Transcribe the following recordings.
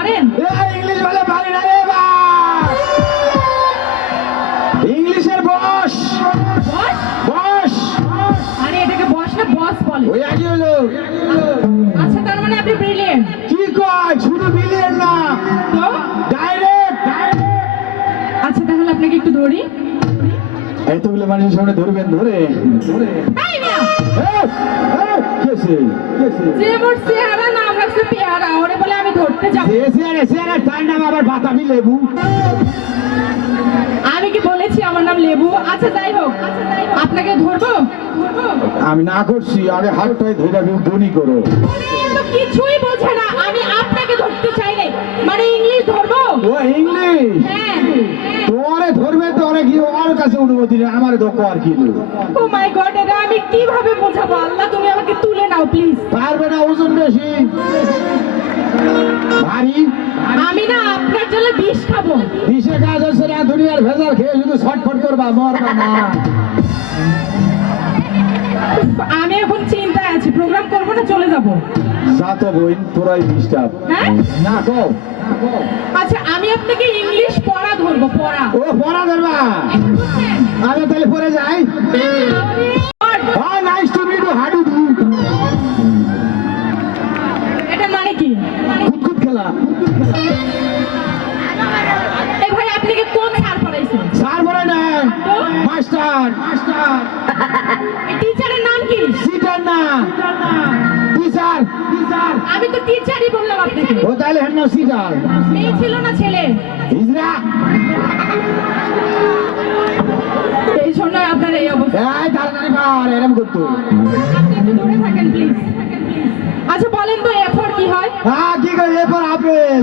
পারেন? ইংলিশ বলে পারি না রে বা ইংলিশের বস বস? বস আরে এটাকে বস না বস বলে। ওই আগে হলো আচ্ছা তার মানে আপনি ব্রিলিয়েন্ট। কি কয় শুধু বিলিয়ন না তো ডাইরেক্ট আচ্ছা তাহলে আপনাকে একটু ধরি। এতগুলো মানুষের সামনে ধরবেন ধরে ধরে এই মিয়া, কেসে কেসে যে মোর চেহারা নাম রাখছে পেয়ারা, ওরে বলে আমি ধরতে যাব। এসে তার নাম আবার বাতাবি লেবু আমি কি বলেছি আমার নাম লেবু? আচ্ছা যাই হোক, আপনাকে ধরবো? আমি না করছি আগে হাতটাই ধরে বনি করো তো কিছুই বোঝে না, আমি আপনাকে ধরতে চাই নাই, মানে ইংলিশ ধরবো। ও ইংলিশ হ্যাঁ। তোরে ধরবে তোরে কি ওর কাছে অনুমতি নেই আমার তো কর কি ও মাই গড, এটা আমি কিভাবে বোঝাবো? আল্লাহ তুমি আমাকে তুলে নাও প্লিজ। পারবে না ওজন বেশি ভারী আমি না আপনার জন্য বিষ খাবো। বিশে কাজ হচ্ছে না দুনিয়ার ভেজাল খেয়ে শুধু ছটফট করবা মরবা না আমি এখন চিন্তায় আছি, প্রোগ্রাম করবো না চলে যাব? যা তো বই তোরাই ডিস্টার্ব হ্যাঁ না কও আচ্ছা আমি আপনাকে ইংলিশ পড়া ধরবো, পড়া। ও পড়া ধরবা আমি তাহলে পরে যাই nice to meet you how do এটা মানে কি? কুতকুত খেলা এই ভাই আপনি কি কোন স্যার পড়াইছেন? স্যার বলে না মাস্টার মাস্টার এই টিচারের নাম কি? সিটার না টিচার টিচার আমি তো টিচারই বললাম আপনাকে। ও তাহলে হেন সিটার মেয়ে ছিল না ছেলে? হিজরা এই জন্য আপনার এই অবস্থা। এই তাড়াতাড়ি পার এরকম করতো আপনি একটু দূরে থাকেন প্লিজ। আচ্ছা বলেন তো এফর কি হয়? হ্যাঁ কি করে এরপর আপেল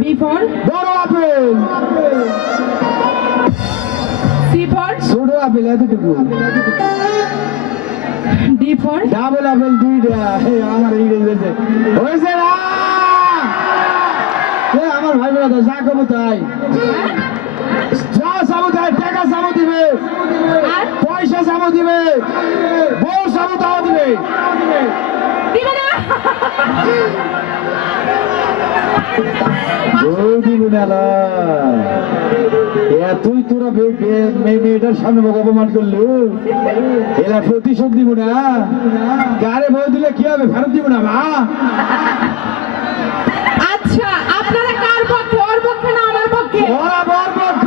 বি ফর? বড় আপেল সি ফর? ছোট আপেল এতটুকু ডি ফর? ডাবল আপেল দুইটা আমার ইংরেজি হয়েছে না আমার ভাই বোন যা কমু তাই যা সামু তাই টাকা সামু দিবে আর পয়সা সামু দিবে বউ সামু তাও দিবে দিবে না? বউ দিবে না এতই তোরা মেয়েটার সামনে মোক অপমান করলো এরা প্রতিশোধ দিব না গাড়ি বউ দিলে কি হবে ফেরত দিব না মা আচ্ছা আপনারা কার পক্ষে? ওর পক্ষে না আমার পক্ষে? ওরা বর পক্ষ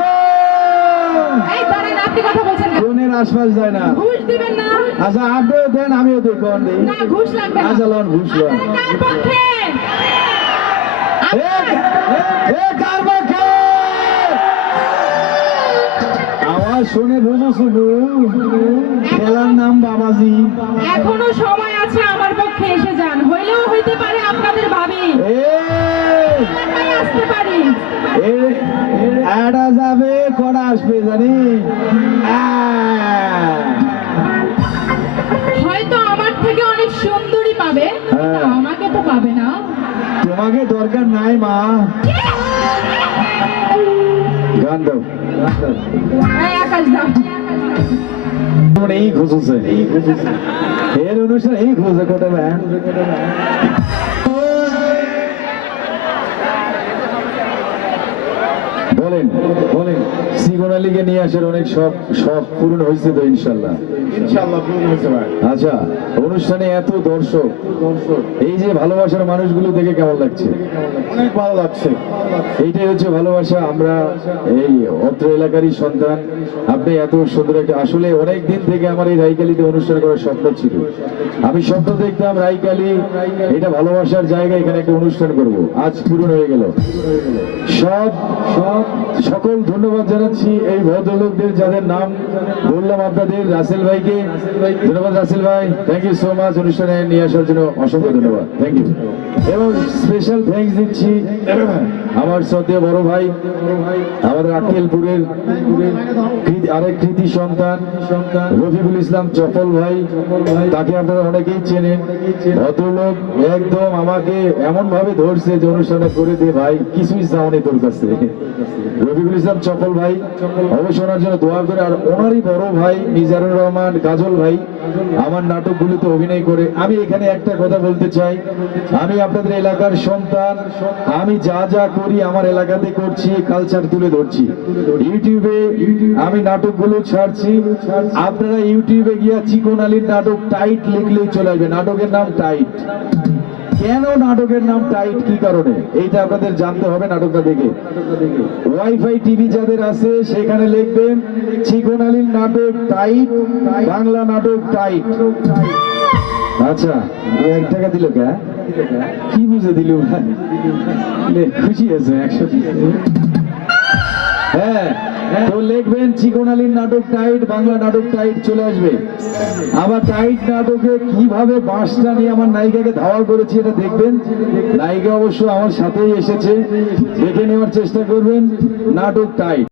এই দাঁড়ান, আপনি কথা বলছেন না। বোনের আশপাশ যায় না ঘুষ দিবেন না? আচ্ছা আপনিও দেন আমিও দিই কোন দিই না ঘুষ লাগবে না। আচ্ছা লন ঘুষ লন আপনারা কার পক্ষে? কার পক্ষে আওয়াজ শুনে বুঝো শুধু খেলার নাম বাবাজি এখনো সময় আছে, আমার পক্ষে এসে যান, হইলেও হইতে পারে আপনাদের ভাবি এলাকায় আসতে পারি। এটা যাবে কটা আসবে জানি হয়তো আমার থেকে অনেক সুন্দরী পাবে, কিন্তু আমাকে তো পাবে না। তোমাকে দরকার নাই মা গান দাও এই আকাশ দাও। তোমার এই খুঁজছে এর অনুষ্ঠান এই খুঁজে কোটা ম্যান বলেন বলেন সিগোনা লিগে নিয়ে আসার অনেক সব পূরণ হয়েছে তো ইনশাল্লাহ ইনশাল্লাহ পূরণ হয়েছে ভাই আচ্ছা অনুষ্ঠানে এত দর্শক এই যে ভালোবাসার মানুষগুলো দেখে কেমন লাগছে? অনেক ভালো লাগছে। এইটাই হচ্ছে ভালোবাসা। আমরা এই অত্র এলাকারই সন্তান, আপনি এত সুন্দর একটা আসলে অনেক দিন থেকে আমার এই রাইকালিতে অনুষ্ঠান করার স্বপ্ন ছিল। আমি স্বপ্ন দেখতাম রাইকালি এটা ভালোবাসার জায়গা, এখানে একটা অনুষ্ঠান করব, আজ পূরণ হয়ে গেল। সকল ধন্যবাদ জানাচ্ছি এই ভদ্রলোকদের যাদের নাম বললাম আপনাদের। রাসেল ভাইকে ধন্যবাদ। রাসেল ভাই থ্যাংক ইউ সো মাচ অনুষ্ঠানে নিয়ে আসার জন্য অসংখ্য ধন্যবাদ, থ্যাংক ইউ। এবং স্পেশাল থ্যাংকস দিচ্ছি আমার শ্রদ্ধেয় বড় ভাই, আমাদের আক্কেলপুরের আরেক কৃতি সন্তান রফিকুল ইসলাম চপল ভাই, তাকে আপনারা অনেকেই চেনেন। ভদ্রলোক একদম আমাকে এমন ভাবে ধরছে যে অনুষ্ঠানটা করে দে ভাই, কিছুই চাওনি তোর কাছে। রফিকুল ইসলাম চপল ভাই অবশ্য ওনার জন্য দোয়া করে। আর ওনারই বড় ভাই মিজানুর রহমান কাজল ভাই আমার নাটকগুলোতে অভিনয় করে। আমি এখানে একটা কথা বলতে চাই, আমি আপনাদের এলাকার সন্তান, আমি যা যা করি আমার এলাকাতে করছি, কালচার তুলে ধরছি। ইউটিউবে আমি নাটকগুলো ছাড়ছি, আপনারা ইউটিউবে গিয়া চিকন আলীর নাটক টাইট লিখলেই চলে আসবে। নাটকের নাম টাইট। কেন নাটকের নাম টাইট, কি কারণে, এইটা আপনাদের জানতে হবে নাটকটা দেখে। ওয়াইফাই টিভি যাদের আছে সেখানে লিখবেন চিকন আলীর নাটক টাইট, বাংলা নাটক টাইট। আচ্ছা, 1 টাকা দিল কে, কি বুঝে দিল ভাই? খুশি আছে 100। হ্যাঁ, তো লিখবেন চিকন আলীর নাটক টাইট, বাংলা নাটক টাইট, চলে আসবে। আবার টাইট নাটকে কিভাবে বাঁশটা নিয়ে আমার নায়িকাকে ধাওয়া করেছি এটা দেখবেন। নায়িকা অবশ্য আমার সাথেই এসেছে, দেখে নেওয়ার চেষ্টা করবেন। নাটক টাইট।